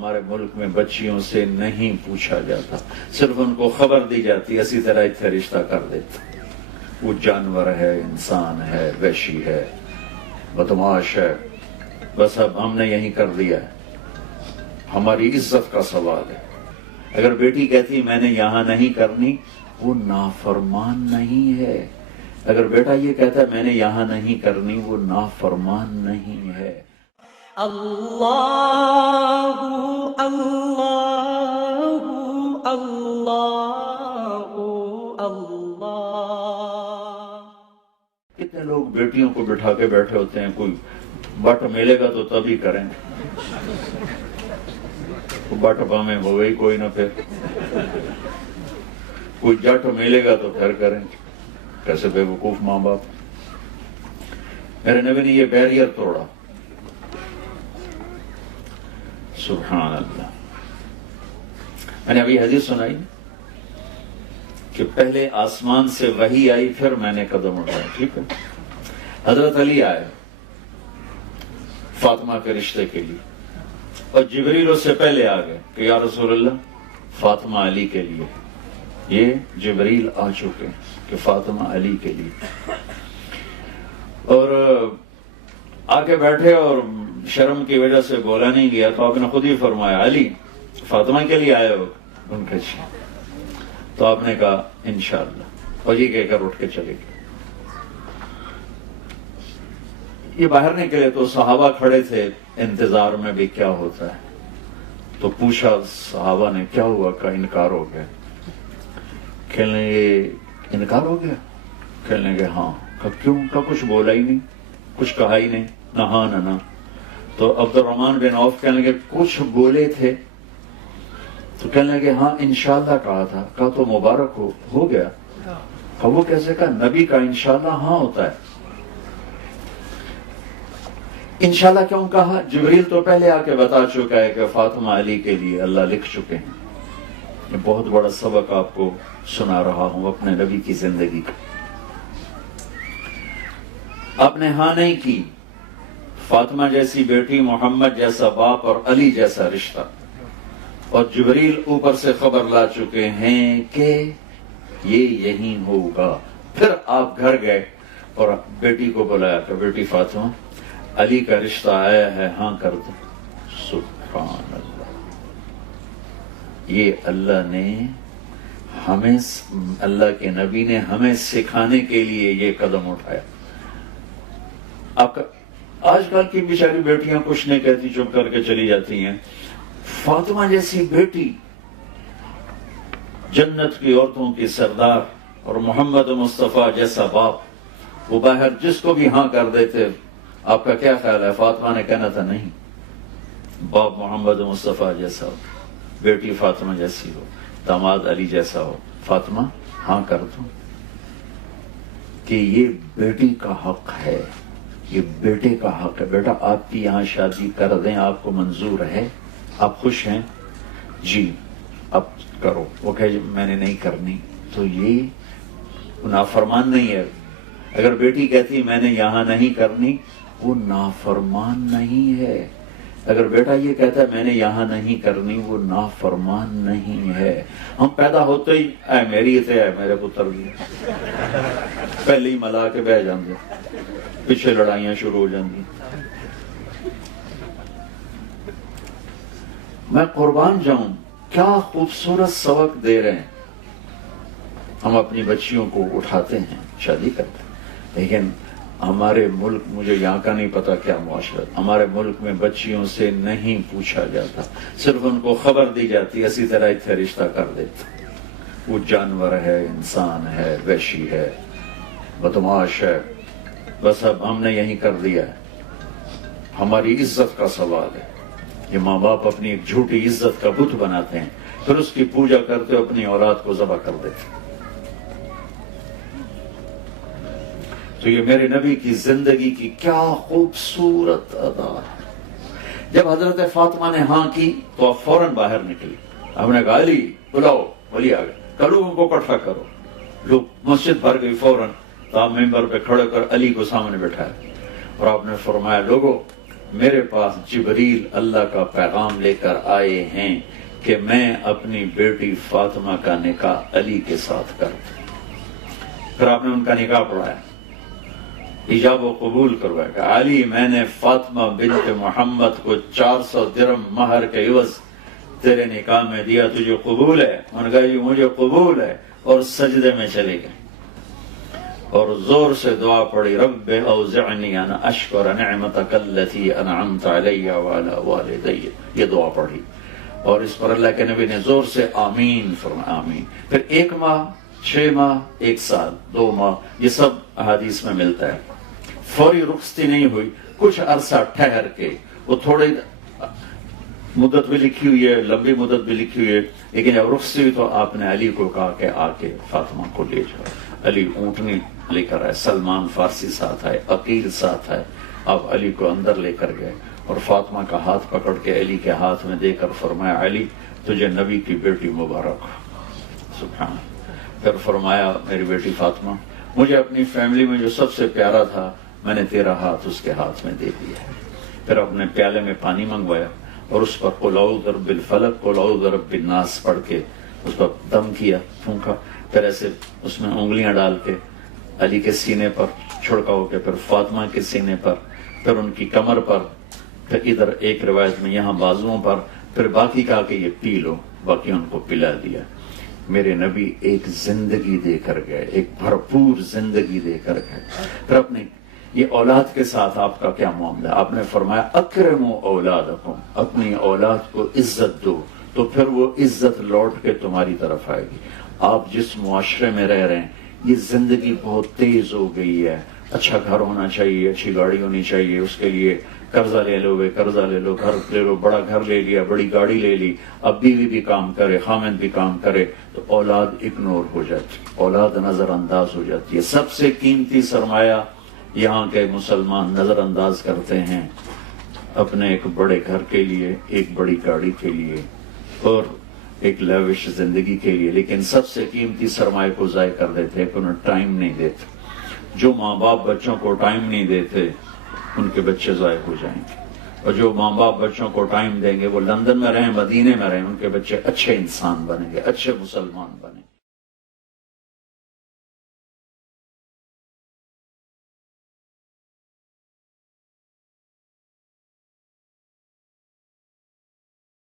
ہمارے ملک میں بچیوں سے نہیں پوچھا جاتا، صرف ان کو خبر دی جاتی، اسی طرح اتنے رشتہ کر دیتے۔ وہ جانور ہے، انسان ہے، وحشی ہے، بدماش ہے، بس اب ہم نے یہی کر دیا ہے۔ ہماری عزت کا سوال ہے۔ اگر بیٹی کہتی میں نے یہاں نہیں کرنی، وہ نافرمان نہیں ہے۔ اگر بیٹا یہ کہتا ہے میں نے یہاں نہیں کرنی، وہ نافرمان نہیں ہے۔ اللہ اللہ اللہ اللہ۔ کتنے لوگ بیٹیوں کو بٹھا کے بیٹھے ہوتے ہیں، کوئی بٹ ملے گا تو تبھی کریں، بٹ پامے ہوئے کوئی نہ، پھر کوئی جٹ ملے گا تو پھر کریں۔ کیسے بے وقوف ماں باپ۔ میرے نبی نے یہ بیریئر توڑا، سبحان اللہ۔ میں نے ابھی حدیث سنائی کہ پہلے آسمان سے وحی آئی، پھر میں نے قدم اٹھایا، ٹھیک ہے۔ حضرت علی آئے فاطمہ کے رشتے کے لیے، اور جبریل اس سے پہلے آ گئے کہ یا رسول اللہ فاطمہ علی کے لیے۔ یہ جبریل آ چکے کہ فاطمہ علی کے لیے، اور آ کے بیٹھے، اور شرم کی وجہ سے بولا نہیں گیا، تو آپ نے خود ہی فرمایا علی فاطمہ کے لیے آئے ہو؟ ان کے جی۔ تو آپ نے کہا انشاءاللہ، اور یہ کہہ کر اٹھ کے چلے گئے۔ یہ باہر نکلے تو صحابہ کھڑے تھے انتظار میں بھی کیا ہوتا ہے، تو پوچھا صحابہ نے کیا ہوا؟ کا انکار ہو گیا۔ کہنے لگے انکار ہو گیا؟ کہنے لگے ہاں۔ کیوں؟ کا کچھ بولا ہی نہیں، کچھ کہا ہی نہیں، نہ ہاں نہ نہ۔ تو عبد الرحمن بن عوف کہنے لگے کچھ بولے تھے؟ تو کہنے لگے ہاں انشاءاللہ کہا تھا۔ کہا تو مبارک ہو گیا۔ کہا وہ کیسے؟ کہا نبی کا انشاءاللہ ہاں ہوتا ہے۔ انشاءاللہ کیوں کہا؟ جبریل تو پہلے آ کے بتا چکا ہے کہ فاطمہ علی کے لیے اللہ لکھ چکے ہیں۔ یہ بہت بڑا سبق آپ کو سنا رہا ہوں اپنے نبی کی زندگی کا۔ آپ نے ہاں نہیں کی، فاطمہ جیسی بیٹی، محمد جیسا باپ، اور علی جیسا رشتہ، اور جبریل اوپر سے خبر لا چکے ہیں کہ یہ یہی ہوگا۔ پھر آپ گھر گئے اور بیٹی کو بلایا کہ بیٹی فاطمہ علی کا رشتہ آیا ہے، ہاں کر دو۔ سبحان اللہ۔ یہ اللہ نے ہمیں، اللہ کے نبی نے ہمیں سکھانے کے لیے یہ قدم اٹھایا۔ آج کل کی بیچاری بیٹیاں کچھ نہیں کہتی، چپ کر کے چلی جاتی ہیں۔ فاطمہ جیسی بیٹی، جنت کی عورتوں کی سردار، اور محمد مصطفیٰ جیسا باپ، وہ باہر جس کو بھی ہاں کر دیتے۔ آپ کا کیا خیال ہے؟ فاطمہ نے کہنا تھا نہیں، باپ محمد مصطفیٰ جیسا ہو، بیٹی فاطمہ جیسی ہو، داماد علی جیسا ہو، فاطمہ ہاں کر دو، کہ یہ بیٹی کا حق ہے، یہ بیٹے کا حق ہے۔ بیٹا آپ کی یہاں شادی کر دیں، آپ کو منظور ہے؟ آپ خوش ہیں؟ جی اب کرو۔ وہ کہے میں نے نہیں کرنی، تو یہ نافرمان نہیں ہے۔ اگر بیٹی کہتی میں نے یہاں نہیں کرنی، وہ نافرمان نہیں ہے۔ اگر بیٹا یہ کہتا ہے میں نے یہاں نہیں کرنی، وہ نافرمان نہیں ہے۔ ہم پیدا ہوتے ہی اے میری تے اے میرے پتر بھی، پہلے ہی ملا کے بہ جاندے، پیچھے لڑائیاں شروع ہو جاندی۔ میں قربان جاؤں، کیا خوبصورت سبق دے رہے ہیں۔ ہم اپنی بچیوں کو اٹھاتے ہیں، شادی کرتے ہیں، لیکن ہمارے ملک، مجھے یہاں کا نہیں پتا کیا معاشرہ، ہمارے ملک میں بچیوں سے نہیں پوچھا جاتا، صرف ان کو خبر دی جاتی، اسی طرح اتنے رشتہ کر دیتے۔ وہ جانور ہے، انسان ہے، وحشی ہے، بدماش ہے، بس اب ہم نے یہی کر دیا ہے۔ ہماری عزت کا سوال ہے۔ یہ ماں باپ اپنی ایک جھوٹی عزت کا بت بناتے ہیں، پھر اس کی پوجا کرتے ہوئے اپنی اولاد کو ذبح کر دیتے ہیں۔ تو یہ میرے نبی کی زندگی کی کیا خوبصورت ادا ہے۔ جب حضرت فاطمہ نے ہاں کی تو آپ فوراً باہر نکلی۔ ہم نے کہا علی بلاؤ، علی آ گئے، لوگوں کو اکٹھا کرو۔ لوگ مسجد بھر گئی فوراً، تو آپ ممبر پہ کھڑے کر علی کو سامنے بٹھایا، اور آپ نے فرمایا لوگوں میرے پاس جبریل اللہ کا پیغام لے کر آئے ہیں کہ میں اپنی بیٹی فاطمہ کا نکاح علی کے ساتھ کر دوں۔ پھر آپ نے ان کا نکاح پڑھایا، ایجاب و قبول کروایا کہ علی میں نے فاطمہ بنت محمد کو 400 درہم مہر کے عوض تیرے نکاح میں دیا، تجھے قبول ہے؟ انہوں نے کہا جی مجھے قبول ہے، اور سجدے میں چلے گئے اور زور سے دعا پڑھی، رب اوزعنی ان اشکر نعمتک التی انعمت علی وعلی والدی، یہ دعا پڑھی، اور اس پر اللہ کے نبی نے زور سے آمین فرمایا، آمین۔ پھر 1 ماہ، 6 ماہ، 1 سال، 2 ماہ، یہ سب احادیث میں ملتا ہے۔ فوری رخصتی نہیں ہوئی، کچھ عرصہ ٹھہر کے، وہ تھوڑے مدت بھی لکھی ہوئی ہے، لمبی مدت بھی لکھی ہوئی ہے، لیکن جب رخصتی ہوئی تو آپ نے علی کو کہا کہ آ کے فاطمہ کو لے جاؤ۔ علی اونٹنی لے کر آئے، سلمان فارسی ساتھ آئے، عقیل ساتھ آئے، آپ علی کو اندر لے کر گئے اور فاطمہ کا ہاتھ پکڑ کے علی کے ہاتھ میں دے کر فرمایا علی تجھے نبی کی بیٹی مبارک ہو۔ سبحان۔ پھر فرمایا میری بیٹی فاطمہ مجھے اپنی فیملی میں جو سب سے پیارا تھا میں نے تیرا ہاتھ اس کے ہاتھ میں دے دیا ہے۔ پھر اپنے پیالے میں پانی منگوایا اور اس پر قل اعوذ برب الفلق قل اعوذ برب الناس پڑھ کے اس پر دم کیا، پھونکا، پھر ایسے اس میں انگلیاں ڈال کے علی کے سینے پر چھڑکاؤ کے، پھر فاطمہ کے سینے پر، پھر ان کی کمر پر، پھر ادھر ایک روایت میں یہاں بازوؤں پر، پھر باقی کہا کہ یہ پی لو، باقی ان کو پلا دیا۔ میرے نبی ایک زندگی دے کر گئے، ایک بھرپور زندگی دے کر گئے۔ پھر اپنے یہ اولاد کے ساتھ آپ کا کیا معاملہ؟ آپ نے فرمایا اکرموا اولادکم، اپنی اولاد کو عزت دو تو پھر وہ عزت لوٹ کے تمہاری طرف آئے گی۔ آپ جس معاشرے میں رہ رہے ہیں یہ زندگی بہت تیز ہو گئی ہے، اچھا گھر ہونا چاہیے، اچھی گاڑی ہونی چاہیے، اس کے لیے قرضہ لے لو، قرضہ لے لو، گھر لے لو، بڑا گھر لے لیا، بڑی گاڑی لے لی، اب بیوی بھی کام کرے، خامند بھی کام کرے تو اولاد اگنور ہو جاتی، اولاد نظر انداز ہو جاتی ہے۔ سب سے قیمتی سرمایہ یہاں کے مسلمان نظر انداز کرتے ہیں اپنے ایک بڑے گھر کے لیے، ایک بڑی گاڑی کے لیے اور ایک لیوش زندگی کے لیے، لیکن سب سے قیمتی سرمایہ کو ضائع کر دیتے ہیں کہ انہیں ٹائم نہیں دیتے۔ جو ماں باپ بچوں کو ٹائم نہیں دیتے ان کے بچے ضائع ہو جائیں گے، اور جو ماں باپ بچوں کو ٹائم دیں گے وہ لندن میں رہیں، مدینے میں رہیں، ان کے بچے اچھے انسان بنیں گے، اچھے مسلمان بنیں گے۔